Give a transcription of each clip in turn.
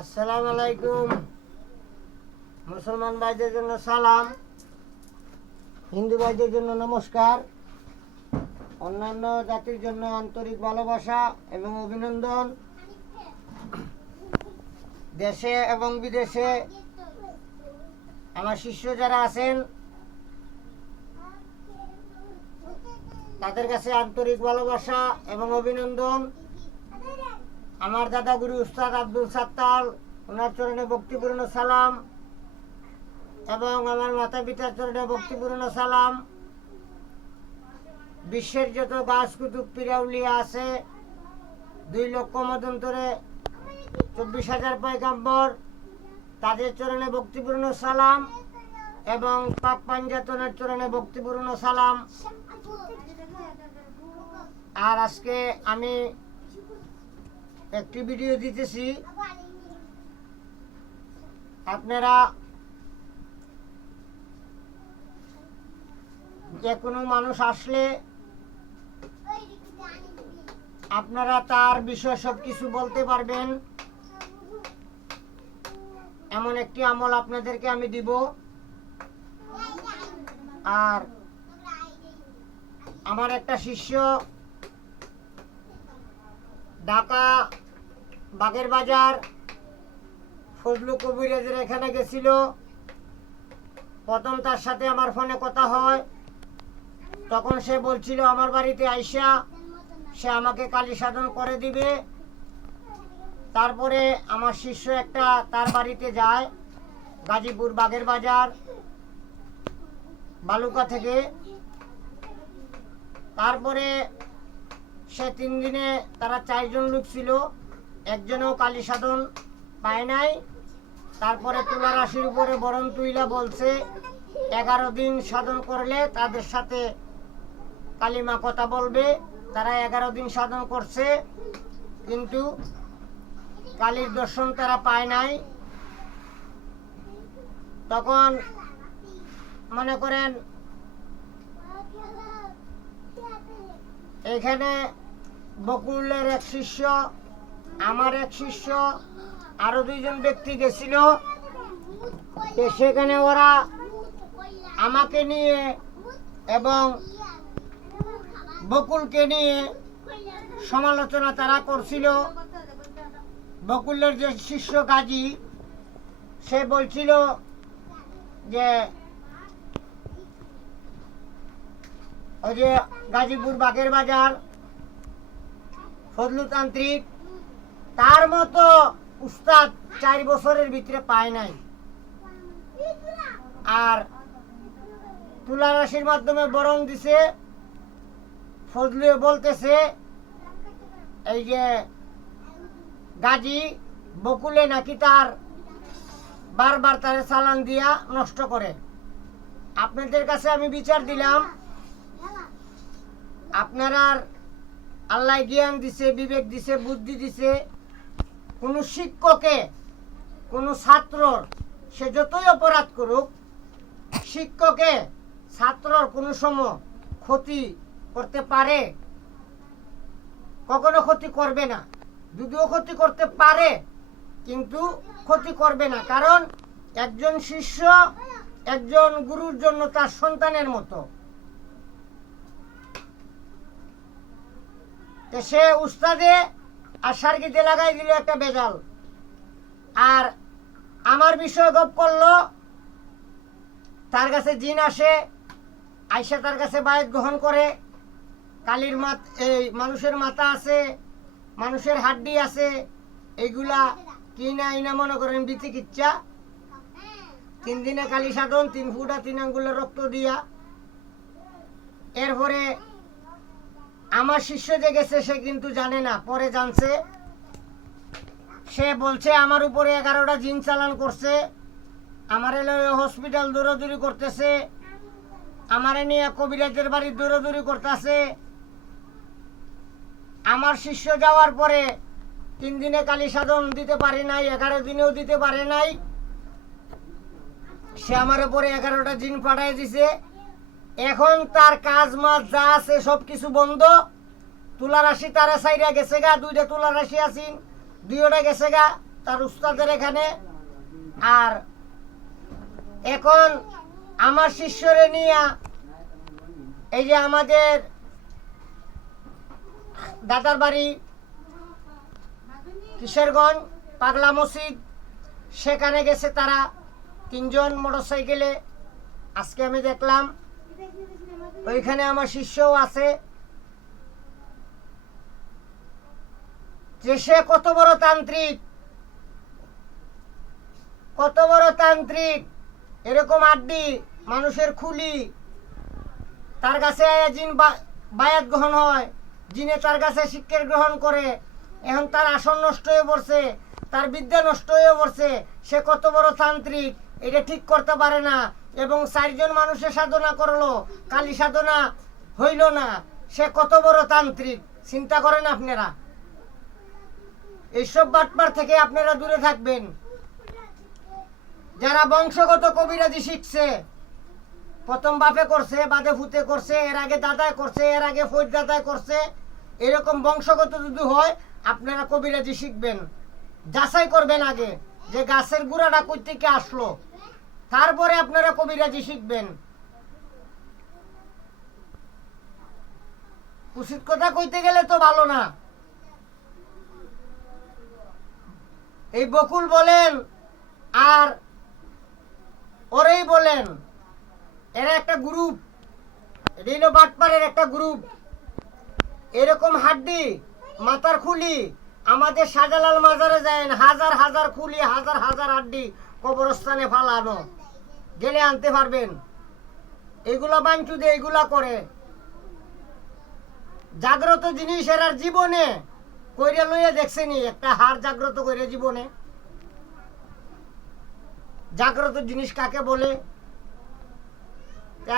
আসসালামু আলাইকুম। মুসলমান ভাইদের জন্য সালাম, হিন্দু ভাইদের জন্য নমস্কার। অন্যান্য জাতির জন্য আন্তরিক ভালোবাসা এবং অভিনন্দন। দেশে এবং বিদেশে আমার শিষ্য যারা আছেন, তাদের কাছে আন্তরিক ভালোবাসা এবং অভিনন্দন। আমার দাদা গুরু উস্তাদ আব্দুল সাত্তাল, ওনার চরণে ভক্তিপূর্ণ সালাম এবং আমার মাতা পিতার চরণে ভক্তিপূর্ণ সালাম। বিশ্বের যত গাছ কুতুব পিরাউলিয়া আছে, দুই লক্ষ মদন্তরে চব্বিশ হাজার পয়গাম্বর, তাদের চরণে ভক্তিপূর্ণ সালাম এবং পাক পাঞ্জাতনের চরণে ভক্তিপূর্ণ সালাম। আর আজকে আমি একটি ভিডিও দিতেছি। আপনারা যে কোনো মানুষ আসলে আপনারা তার বিষয়ে সব কিছু বলতে পারবেন। এমন একটি আমল আপনাদেরকে আমি দিব। আর আমার একটা শিষ্য ঢাকা বাগের বাজার ফজলু কবিরাজের এখানে গেছিল। প্রথম তার সাথে আমার ফোনে কথা হয়। তখন সে বলছিল, আমার বাড়িতে আইসা, সে আমাকে কালী সাধন করে দিবে। তারপরে আমার শিষ্য একটা তার বাড়িতে যায়, গাজীপুর বাগের বাজার বালুকা থেকে। তারপরে সে তিন দিনে তারা চারজন লোক ছিল। একজনও কালী সাধন পায় নাই। তারপরে তুলা রাশির উপরে বরণ তুইলা বলছে, এগারো দিন সাধন করলে তাদের সাথে কালিমা কথা বলবে। তারা এগারো দিন সাধন করছে, কিন্তু কালীর দর্শন তারা পায় নাই। তখন মনে করেন এখানে বকুলের এক শিষ্য, আমার এক শিষ্য, আরও দুইজন ব্যক্তি গেছিল। সেখানে ওরা আমাকে নিয়ে এবং বকুলকে নিয়ে সমালোচনা তারা করছিল। বকুলের যে শিষ্য গাজী, সে বলছিল যে ওই যে গাজীপুর বাগের বাজার ফজলুতান্ত্রিক তার মতো উস্তাদ চার বছরের ভিতরে পায় নাই। আর তুলা রাশির মাধ্যমে বরং দিছে ফজলু বলতেছে, এই যে গাজী বকুলে নাকি তার বারবার তার চালান দিয়া নষ্ট করে। আপনাদের কাছে আমি বিচার দিলাম আপনারা আল্লাহ জ্ঞান দিছে, বিবেক দিছে, বুদ্ধি দিছে, কোনো শিক্ষকে, কোনো ছাত্রর, সে যতই অপরাধ করুক, শিক্ষকে, ছাত্রর কোনো সময় ক্ষতি করতে পারে, কখনো ক্ষতি করবে না। যদিও ক্ষতি করতে পারে, কিন্তু ক্ষতি করবে না। কারণ একজন শিষ্য একজন গুরুর জন্য তার সন্তানের মতো। তো সে উস্তাদে আর সার্কিতে লাগাই দিল একটা বেজাল। আর আমার বিষয় গপ করল, তার কাছে জিন আসে, আইসা তার কাছে বায়ত গ্রহণ করে। কালির মাত এই মানুষের মাথা আছে, মানুষের হাড্ডি আছে, এইগুলা কিনা ইনা মনে করেন বিচিকিৎসা তিন দিনে কালী সাধন, তিন ফুটা তিন আঙ্গুলের রক্ত দিয়া। এরপরে আমার শিষ্য যে গেছে সে কিন্তু জানে না। পরে জানছে। সে বলছে, আমার উপরে এগারোটা জিন চালান করছে। আমার হসপিটাল দৌড়াদৌড়ি করতেছে। আমারে নিয়ে কবিরাজের বাড়ি দৌড়াদৌড়ি করতেছে। আমার শিষ্য যাওয়ার পরে তিন দিনে কালী সাধন দিতে পারে নাই, এগারো দিনেও দিতে পারে নাই। সে আমার উপরে এগারোটা জিন পাঠাই দিছে। এখন তার কাজ মাছ যা আছে সব কিছু বন্ধ। তুলা রাশি তারা সাইরা গেছে গা, দুইটা তুলা রাশি আছিন দুইটা গেছে গা, তার উস্তাদের এখানে। আর এখন আমার শিষ্যরে নিয়ে এই যে আমাদের দাদার বাড়ি, কিশোরগঞ্জ, পাগলা মসজিদ, সেখানে গেছে তারা তিনজন মোটরসাইকেলে। আজকে আমি দেখলাম ওইখানে আমার শিষ্যও আছে। যে সে কত বড় তান্ত্রিক, কত বড় তান্ত্রিক, এরকম আড্ডি, মানুষের খুলি, তার কাছে জিন বায়াত গ্রহণ হয়, জিনে তার কাছে শিক্ষা গ্রহণ করে, এখন তার আসন নষ্ট হয়ে পড়ছে, তার বিদ্যা নষ্ট হয়ে পড়ছে, সে কত বড় তান্ত্রিক, এটা ঠিক করতে পারে না। এবং চারজন মানুষের সাধনা করল, কালী সাধনা হইল না। সে কত বড় তান্ত্রিক, চিন্তা করেন আপনারা। এইসব বাটপার থেকে আপনারা দূরে থাকবেন। যারা বংশগত কবিরাজি শিখছে, প্রথম বাপে করছে, বাদে ফুতে করছে, এর আগে দাদায় করছে, এর আগে ফৈর দাদায় করছে, এরকম বংশগত যদি হয়, আপনারা কবিরাজি শিখবেন। যাচাই করবেন আগে যে গাছের গুড়াটা কই থেকে আসলো। তারপরে আপনারা কবিরাজি শিখবেন। উচিত কথা কইতে গেলে তো ভালো না। এই বকুল বলেন আর ওরেই বলেন, এরা একটা গ্রুপ। এটা হলো বাটপাড়ের একটা গ্রুপ। এরকম হাড্ডি, মাথার খুলি, আমাদের শাহজালাল মাজারে যায় হাজার হাজার খুলি, হাজার হাজার হাড্ডি কবরস্থানে ফালানো। গেলে আনতে পারবেন। এগুলা বাঞ্চুদে এগুলা করে। জাগ্রত জিনিস এরার জীবনে কইরা লইয়া দেখছেনি একটা হার জাগ্রত করে জীবনে। জাগ্রত জিনিস কাকে বলে?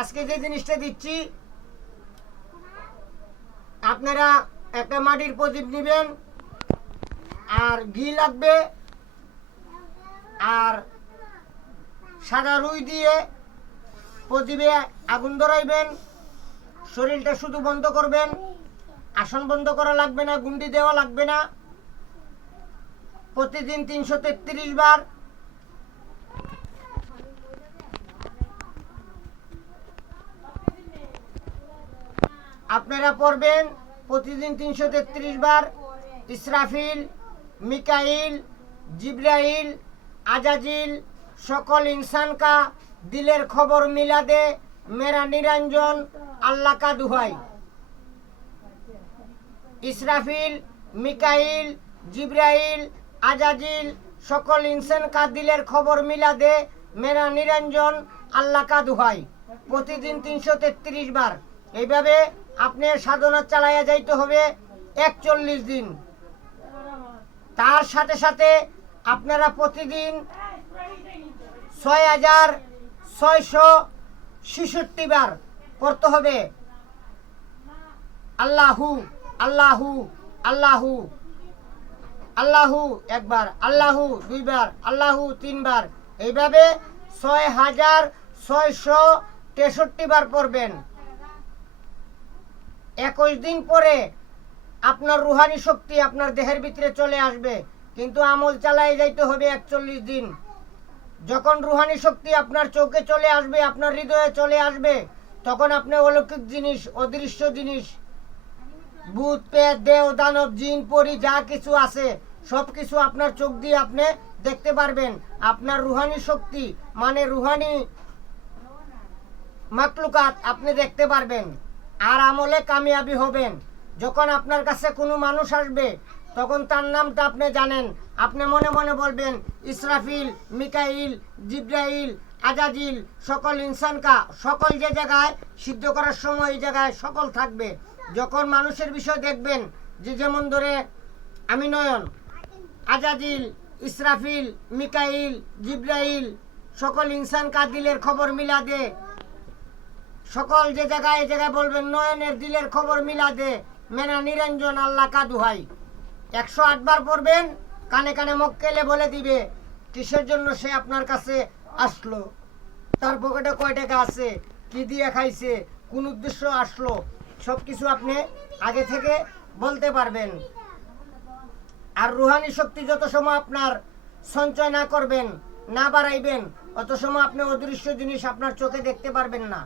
আজকে যে জিনিসটা দিচ্ছি, আপনারা একটা মাটির প্রদীপ নেবেন, আর ঘি লাগবে, আর সাদা রুই দিয়ে প্রদীপে আগুন ধরাইবেন, শরীরটা শুধু বন্ধ করবেন, আসন বন্ধ করা লাগবে না, গুন্ডি দেওয়া লাগবে না। প্রতিদিন তিনশো তেত্রিশ বার আপনারা পড়বেন, প্রতিদিন তিনশো তেত্রিশ বার ইসরাফিল, মিকাইল, জিব্রাইল, আজাজিল সকল ইনসানকা দিলের খবর মিলাদে মেরা নিরঞ্জন আল্লাহ কা দুহাই। ইসরাফিল, মিকাইল, জিব্রাইল, আজাজিল সকল ইনসান কা দিলের খবর মিলাদে মেরা নিরঞ্জন আল্লাহ কা দুহাই। প্রতিদিন তিনশো তেত্রিশ বার। এইভাবে আপনার সাধনা চালাইয়া যাইতে হবে একচল্লিশ দিন। তার সাথে সাথে আপনারা প্রতিদিন ছয় হাজার ছয়শো ছেষট্টি বার করতে হবে। আল্লাহু আল্লাহু আল্লাহু আল্লাহু একবার, আল্লাহু দুইবার, আল্লাহু তিনবার। এইভাবে ছয় হাজার ছয়শো তেষট্টি বার পড়বেন। একুশ দিন পরে আপনার রুহানি শক্তি আপনার দেহের ভিতরে চলে আসবে। কিন্তু আমল চালাই যাইতে হবে একচল্লিশ দিন। যখন রুহানি শক্তি আপনার চোখে চলে আসবে, আপনার হৃদয়ে চলে আসবে, তখন আপনি অলৌকিক জিনিস, অদৃশ্য জিনিস, ভূত পেট দেহ, দানব, জিন, পরি, যা কিছু আছে সব কিছু আপনার চোখ দিয়ে আপনি দেখতে পারবেন। আপনার রুহানি শক্তি মানে রুহানি মাকলুকাত, আপনি দেখতে পারবেন। আর আমলে কামিয়াবি হবেন। যখন আপনার কাছে কোনো মানুষ আসবে, তখন তার নামটা আপনি জানেন। আপনি মনে মনে বলবেন, ইসরাফিল, মিকাইল, জিব্রাইল, আজাজিল, সকল ইনসানকা, সকল যে জায়গায় সিদ্ধ করার সময় এই জায়গায় সকল থাকবে। যখন মানুষের বিষয় দেখবেন, যে যেমন ধরে আমি নয়ন, আজাজিল, ইসরাফিল, মিকাইল, জিব্রাইল, সকল ইনসান কাদিলের খবর মিলা দে। সকল যে জায়গায় এই জায়গায় বলবেন, নয়নের দিলের খবর মিলা দে। মেনা নিরঞ্জন আল্লাহ কাদুহাই একশো আটবার পড়বেন কানে কানে মক্কেলে বলে দিবে, কিসের জন্য সে আপনার কাছে আসলো? তার পকেটে কয় টাকা আছে? কি দিয়ে খাইছে? কোন উদ্দেশ্য আসলো? সব কিছু আপনি আগে থেকে বলতে পারবেন। আর রুহানি শক্তি যত সময় আপনার সঞ্চয় না করবেন, না বাড়াইবেন, অত সময় আপনি অদৃশ্য জিনিস আপনার চোখে দেখতে পারবেন না।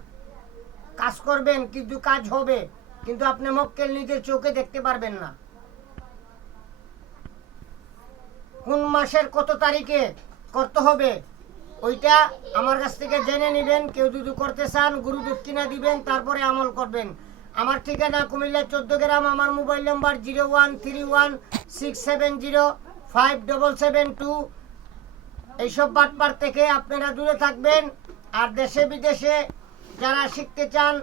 কাজ করবেন, কিন্তু কাজ হবে, কিন্তু আপনি মক্কেল নিজের চোখে দেখতে পারবেন না। কোন মাসের কত তারিখে করতে হবে, ওইটা আমার কাছ থেকে জেনে নেবেন। কেউ যদি করতে চান, গুরু দক্ষিণা দিবেন, তারপরে আমল করবেন। আমার ঠিকানা কুমিল্লা চোদ্দ গ্রাম, আমার mobile number zero one three one six seven zero five double seven two. এইসব বাটপার থেকে আপনারা দূরে থাকবেন। আর দেশে বিদেশে যারা শিখতে চান,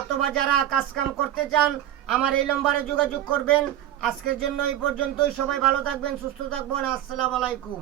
অথবা যারা কাজকাম করতে চান, আমার এই নম্বরে যোগাযোগ করবেন। আজকের জন্য এই পর্যন্তই। সবাই ভালো থাকবেন সুস্থ থাকবেন। আসসালামু আলাইকুম।